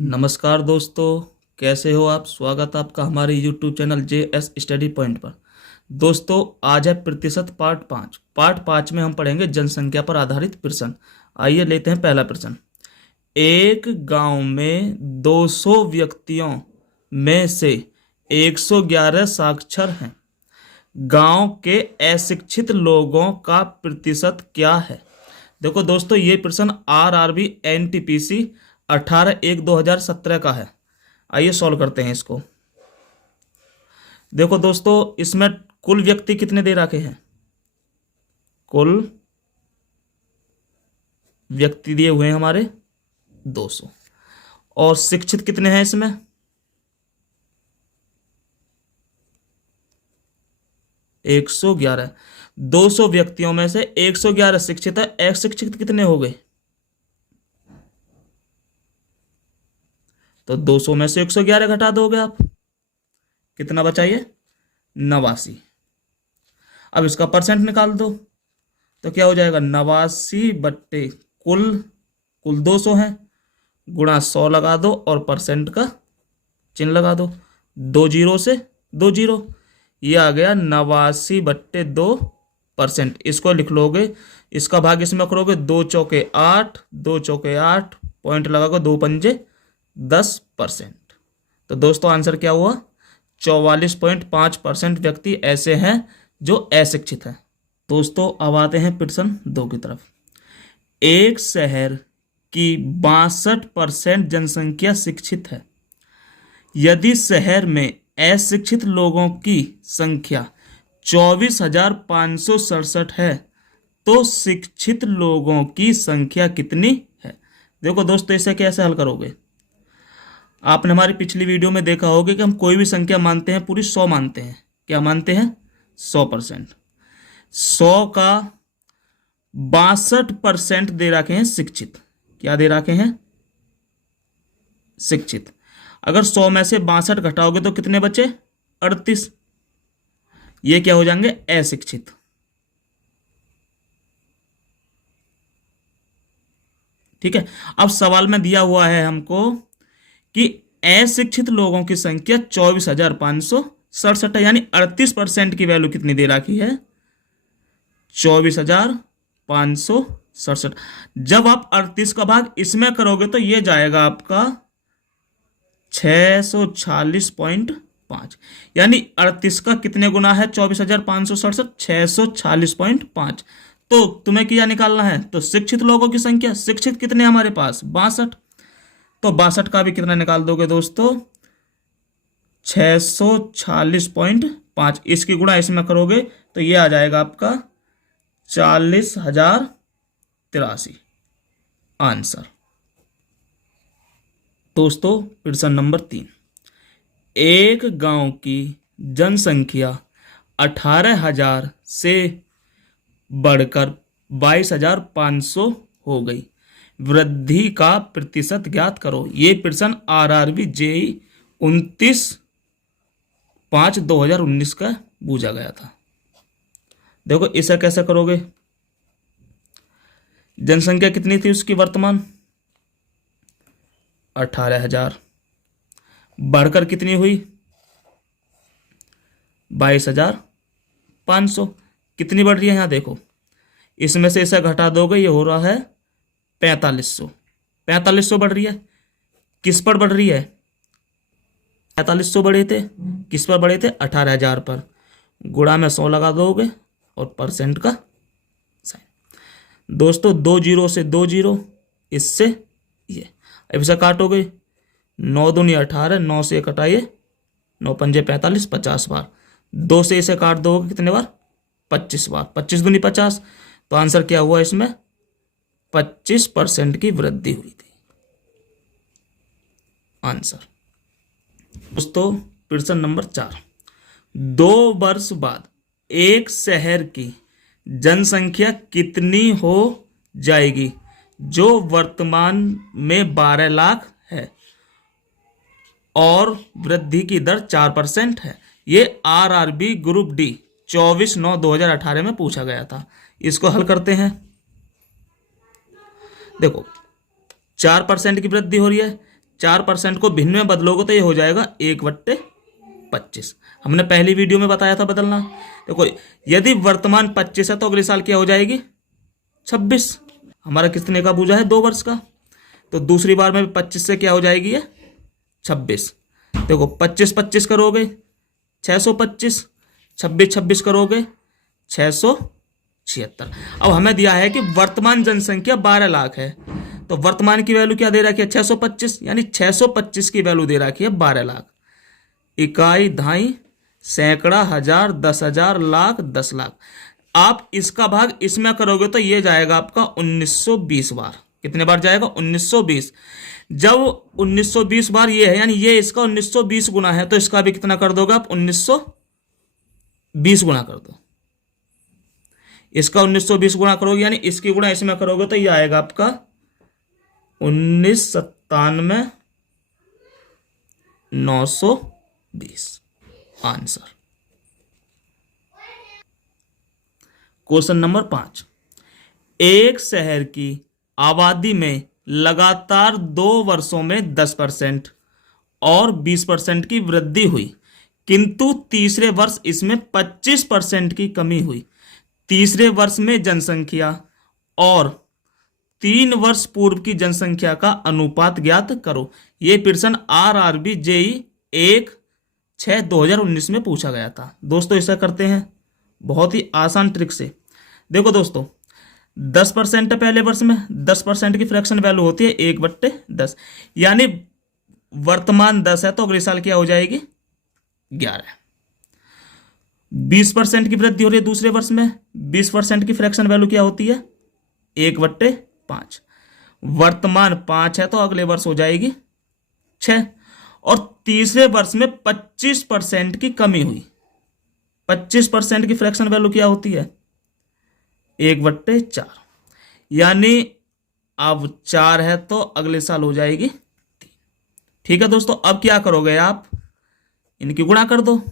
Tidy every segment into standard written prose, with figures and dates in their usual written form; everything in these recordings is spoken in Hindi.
नमस्कार दोस्तों, कैसे हो आप। स्वागत है आपका हमारे YouTube channel JS study point पर। दोस्तों, आज है प्रतिशत पार्ट 5 में हम पढ़ेंगे जनसंख्या पर आधारित प्रश्न। आइए लेते हैं पहला प्रश्न। एक गांव में 200 व्यक्तियों में से 111 साक्षर हैं। गांव के अशिक्षित लोगों का प्रतिशत क्या है। देखो दोस्तों, ये प्रश्न RRB NTPC 18/1/2017 का है। आइए सॉल्व करते हैं इसको। देखो दोस्तों, इसमें कुल व्यक्ति कितने दे रखे हैं। कुल व्यक्ति दिए हुए हैं हमारे 200, और शिक्षित कितने हैं इसमें। एक 111। 200 व्यक्तियों में से 111 शिक्षित है। अशिक्षित कितने हो गए। तो 200 में से 111 घटा दोगे आप, कितना बचा ये 89। अब इसका परसेंट निकाल दो तो क्या हो जाएगा 89 बट्टे कुल 200 है, गुणा 100 लगा दो और परसेंट का चिन्ह लगा दो। 2 जीरो से 2 जीरो, ये आ गया 89/2%। इसको लिख लोगे, इसका भाग इसमें करोगे 2 चौके 8, 2 चौके 8, पॉइंट लगाओगे 2 पंजे 10%। तो दोस्तों आंसर क्या हुआ 44.5% व्यक्ति ऐसे हैं जो अशिक्षित हैं। दोस्तों अब आते हैं प्रश्न 2 की तरफ। एक शहर की 62% जनसंख्या शिक्षित है। यदि शहर में अशिक्षित लोगों की संख्या 24,567 है तो शिक्षित लोगों की संख्या कितनी है। देखो दोस्तों, इसे कैसे हल करोगे। आपने हमारी पिछली वीडियो में देखा होगा कि हम कोई भी संख्या मानते हैं पूरी 100 मानते हैं। क्या मानते हैं 100%। 100 का 62% दे रखे हैं शिक्षित। क्या दे रखे हैं शिक्षित। अगर 100 में से 62 घटाओगे तो कितने बचे 38। ये क्या हो जाएंगे अशिक्षित। ठीक है। अब सवाल में दिया हुआ है हमको कि अशिक्षित लोगों की संख्या 24,567 है, यानी 38% की वैल्यू कितनी दे रखी है 24,567। जब आप 38 का भाग इसमें करोगे तो ये जाएगा आपका 646.5, यानी 38 का कितने गुना है 24,567 646.5। तो तुम्हें क्या निकालना है, तो शिक्षित लोगों की संख्या। शिक्षित कितने हमारे पास 62, तो 62 का भी कितना निकाल दोगे दोस्तों 646.5। इसकी गुणा इसमें करोगे तो ये आ जाएगा आपका 40,083 आंसर। दोस्तों प्रश्न नंबर 3। एक गांव की जनसंख्या 18,000 से बढ़कर 22,500 हो गई। वृद्धि का प्रतिशत ज्ञात करो। ये प्रश्न RRB JE 29/5/2019 का पूछा गया था। देखो इसे कैसे करोगे। जनसंख्या कितनी थी उसकी वर्तमान 18,000, बढ़कर कितनी हुई 22,500। कितनी बढ़ रही है यहाँ देखो, इसमें से इसे घटा दोगे ये हो रहा है 4500। 4500 बढ़ रही है। किस पर बढ़ रही है 4500 बढ़े थे, किस पर बढ़े थे 18,000 पर। गुणा में 100 लगा दोगे और परसेंट का साइन। दोस्तों 2 जीरो से 2 जीरो, इससे ये अब इसे काटोगे 9 दूनी 18, 9 से कटाइए 9 पंजे 45, 50 बार। 2 से इसे काट दोगे कितने बार 25 बार। 25 दूनी 50, तो आंसर क्या हुआ इसमें 25% की वृद्धि हुई थी आंसर। दोस्तों प्रश्न नंबर 4। 2 वर्ष बाद एक शहर की जनसंख्या कितनी हो जाएगी जो वर्तमान में 12 लाख है और वृद्धि की दर 4% है। ये RRB ग्रुप D 24/9/2018 में पूछा गया था। इसको हल करते हैं। देखो 4% की वृद्धि हो रही है, 4% को भिन्न में बदलोगे तो ये हो जाएगा 1/25। हमने पहली वीडियो में बताया था बदलना। देखो यदि वर्तमान 25 है तो अगले साल क्या हो जाएगी 26। हमारा कितने का पूजा है 2 वर्ष का, तो दूसरी बार में 25 से क्या हो जाएगी ये 26। देखो 25 करोगे 625, 26 करोगे 676। अब हमें दिया है कि वर्तमान जनसंख्या 12 लाख है, तो वर्तमान की वैल्यू क्या दे रखी है 625, यानी 625 की वैल्यू दे रखी है 12 लाख। इकाई, दहाई, सैकड़ा, हजार, 10,000, लाख, 10 लाख। आप इसका भाग इसमें करोगे तो ये जाएगा आपका 1920 बार। कितने बार जाएगा 1920। जब 1920 बार ये है, यानी ये इसका 1920 गुना है, तो इसका भी कितना कर दोगे आप 1920 गुना कर दो। इसका 1920 गुना करोगे, यानी इसकी गुना इसमें करोगे तो ये आएगा आपका 1997,920 आंसर। Question number 5। एक शहर की आबादी में लगातार 2 वर्षों में 10% और 20% की वृद्धि हुई, किंतु तीसरे वर्ष इसमें 25% की कमी हुई। तीसरे वर्ष में जनसंख्या और 3 वर्ष पूर्व की जनसंख्या का अनुपात ज्ञात करो। यह प्रश्न RRB JEE 1/6/2019 में पूछा गया था। दोस्तों ऐसा करते हैं बहुत ही आसान ट्रिक से। देखो दोस्तों 10% है पहले वर्ष में, 10% की फ्रैक्शन वैल्यू होती है 1/10, यानी वर्तमान 10 है तो अगले साल क्या हो जाएगी 11। 20% की वृद्धि हो रही है दूसरे वर्ष में, 20% की फ्रैक्शन वैल्यू क्या होती है 1/5। वर्तमान 5 है तो अगले वर्ष हो जाएगी 6। और तीसरे वर्ष में 25% की कमी हुई। 25% की फ्रैक्शन वैल्यू क्या होती है 1/4, यानी अब 4 है तो अगले साल हो जाएगी 3। ठीक है दोस्तों, अब क्या करोगे आप इनकी गुणा कर दो।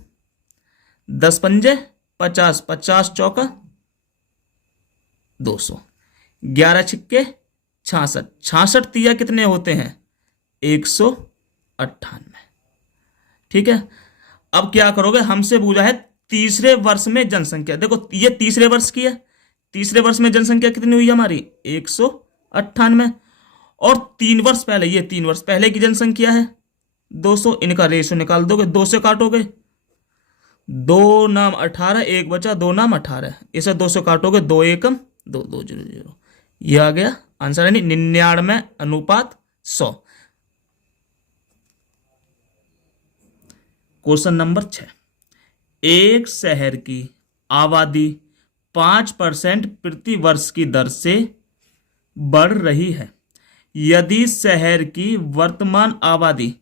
10 पंजे 50, 50 चौका 200, 11 छिक्के 66, 66 तिया कितने होते हैं 198। ठीक है, अब क्या करोगे, हमसे पूछा है तीसरे वर्ष में जनसंख्या। देखो ये तीसरे वर्ष की है, तीसरे वर्ष में जनसंख्या कितनी हुई हमारी 198, और 3 वर्ष पहले, ये 3 वर्ष पहले की जनसंख्या है 200। इनका रेशो निकाल दोगे, 2 से काटोगे 2 नाम 18, 1 बचा, 2 नाम 18, इसे 2 से काटोगे 2 एकम 2, 2 0 0, ये आ गया आंसर, यानी 99/100। Question number 6। एक शहर की आबादी 5% प्रति वर्ष की दर से बढ़ रही है। यदि शहर की वर्तमान आबादी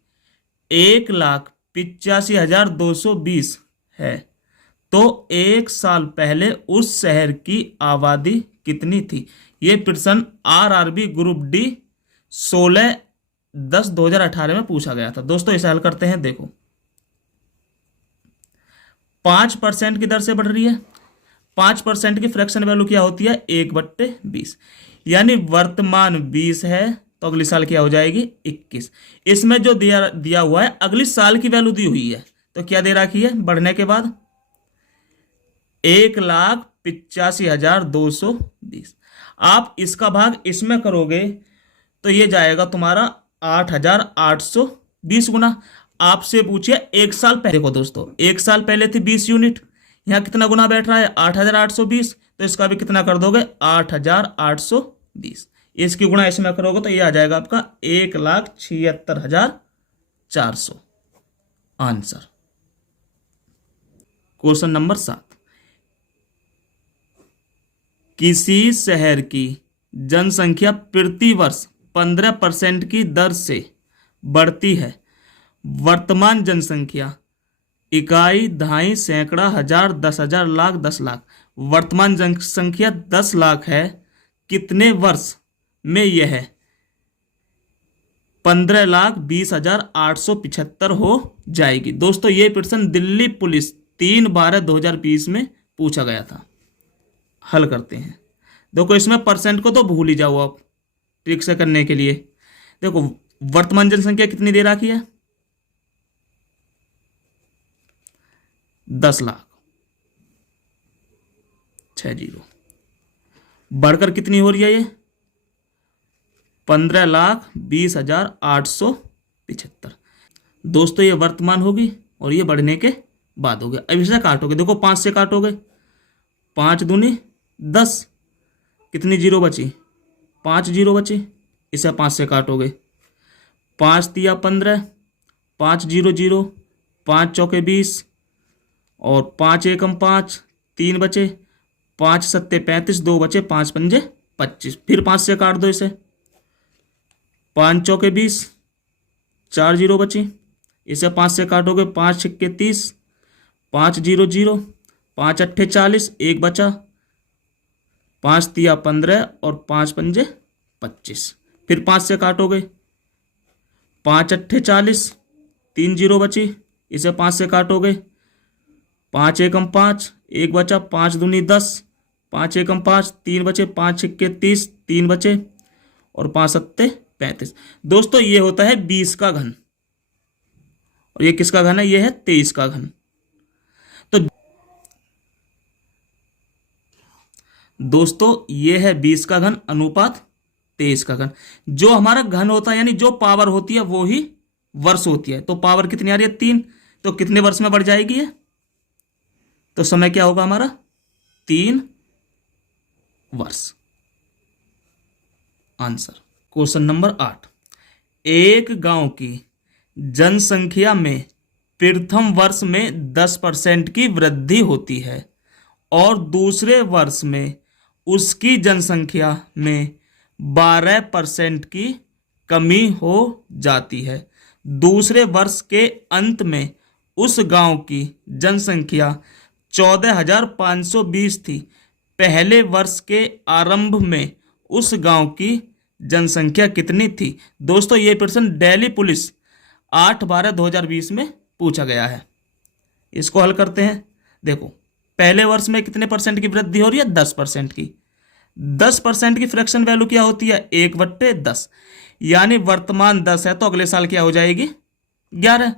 1,85,220 है, तो 1 साल पहले उस शहर की आबादी कितनी थी। यह प्रश्न RRB ग्रुप D 16/10/2018 में पूछा गया था। दोस्तों इसे हल करते हैं। देखो 5% की दर से बढ़ रही है, 5% की फ्रैक्शन वैल्यू क्या होती है 1/20, यानी वर्तमान 20 है तो अगले साल क्या हो जाएगी 21। इसमें जो दिया हुआ है अगले साल की वैल्यू दी हुई है, तो क्या दे रखी है बढ़ने के बाद 1,85,220। आप इसका भाग इसमें करोगे तो ये जाएगा तुम्हारा 8,820 गुना। आपसे पूछिए 1 साल पहले। देखो दोस्तों 1 साल पहले थी 20 यूनिट, यहाँ कितना गुना बैठ रहा है 8,820, तो इसका भी कितना कर दोगे 8,820। इसकी गुणा इसमें करोगे तो ये आ जाएगा आपका 1,76,400 आंसर। Question number 7। किसी शहर की जनसंख्या प्रति वर्ष 15% की दर से बढ़ती है। वर्तमान जनसंख्या इकाई, दहाई, सैकड़ा, हजार, 10,000, लाख, 10 लाख। वर्तमान जनसंख्या 10 लाख है, कितने वर्ष में यह 15,20,875 हो जाएगी। दोस्तों ये प्रश्न दिल्ली पुलिस 3/12/2020 में पूछा गया था। हल करते हैं। देखो इसमें परसेंट को तो भूल ही जाओ आप ट्रिक से करने के लिए। देखो वर्तमान जनसंख्या कितनी दे रखी है? 10,60,000। बढ़कर कितनी हो रही है ये? 15,20,875। दोस्तों ये वर्तमान होगी और ये बढ़ने के बाद हो गया। अब इसे काटोगे, देखो 5 से काटोगे, 5 दूनी 10, कितनी जीरो बची? 5 जीरो बची। इसे 5 से काटोगे, 5 तिया 15, 5 जीरो जीरो, 5 चौके 20 और 5 एकम 5, 3 बचे, 5 सत्ते 35, 2 बचे, 5 पंजे 25। फिर 5 से काट दो इसे, 5 चौके 20, 4 जीरो बची। इसे 5 से काटोगे, 5 छिक्के 30, 5 जीरो जीरो, 5 अट्ठे 40, 1 बचा, 5 तिया 15 और 5 पंजे 25। फिर 5 से काटोगे, 5 अट्ठे 40, 3 जीरो बची। इसे 5 से काटोगे, 5 एकम 5, 1 बचा, 5 दूनी 10, 5 एकम 5, 3 बचे, 5 छिक्के 30, 3 बचे और 5 सत्ते 35। दोस्तों ये होता है 20 का घन और ये किसका घन है? ये है 23 का घन। तो दोस्तों ये है 20 का घन अनुपात 23 का घन। जो हमारा घन होता है यानी जो पावर होती है वो ही वर्ष होती है। तो पावर कितनी आ रही है? 3। तो कितने वर्ष में बढ़ जाएगी ये? तो समय क्या होगा हमारा? 3 वर्ष। Answer question number 8। एक गांव की जनसंख्या में प्रथम वर्ष में 10% की वृद्धि होती है और दूसरे वर्ष में उसकी जनसंख्या में 12% की कमी हो जाती है। दूसरे वर्ष के अंत में उस गांव की जनसंख्या 14,520 थी। पहले वर्ष के आरंभ में उस गांव की जनसंख्या कितनी थी? दोस्तों ये प्रश्न दिल्ली पुलिस 8/12/2020 में पूछा गया है। इसको हल करते हैं। देखो पहले वर्ष में कितने परसेंट की वृद्धि हो रही है? 10% की। 10% की फ्रैक्शन वैल्यू क्या होती है? 1/10। यानी वर्तमान 10 है तो अगले साल क्या हो जाएगी? 11।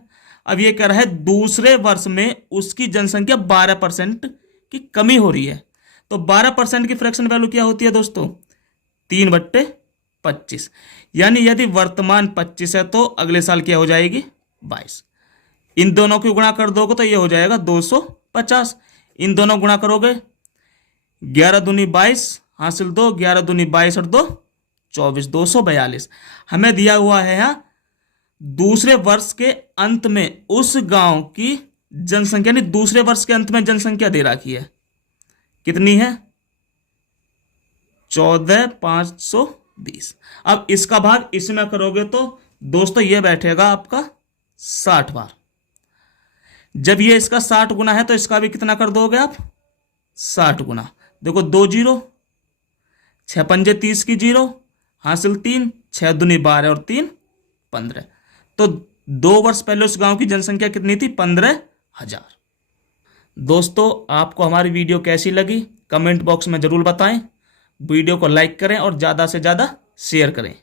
अब ये कह रहा है दूसरे वर्ष में उसकी जनसंख्या 12% की कमी हो रही है। तो 12% की फ्रैक्शन वैल्यू क्या होती है दोस्तों? 3/25। यानी यदि वर्तमान 25 है तो अगले साल क्या हो जाएगी? 22। इन दोनों की गुणा कर दोगे तो ये हो जाएगा 250। इन दोनों गुणा करोगे, 11 दूनी 22 हासिल 2, 11 दूनी 22 और 2 24, 242। हमें दिया हुआ है यहाँ दूसरे वर्ष के अंत में उस गांव की जनसंख्या, नहीं दूसरे वर्ष के अंत में जनसंख्या दे रखी है। कितनी है? 14,520। अब इसका भाग इसमें करोगे तो दोस्तों ये बैठेगा आपका 60 बार। जब ये इसका 60 गुना है तो इसका भी कितना कर दोगे आप? 60 गुना। देखो 2 जीरो, 6 पंजे 30 की जीरो हासिल 3, 6 दूनी 12 और 3 15। तो 2 वर्ष पहले उस गांव की जनसंख्या कितनी थी? 15,000। दोस्तों आपको हमारी वीडियो कैसी लगी कमेंट बॉक्स में जरूर बताएं। वीडियो को लाइक करें और ज़्यादा से ज़्यादा शेयर करें।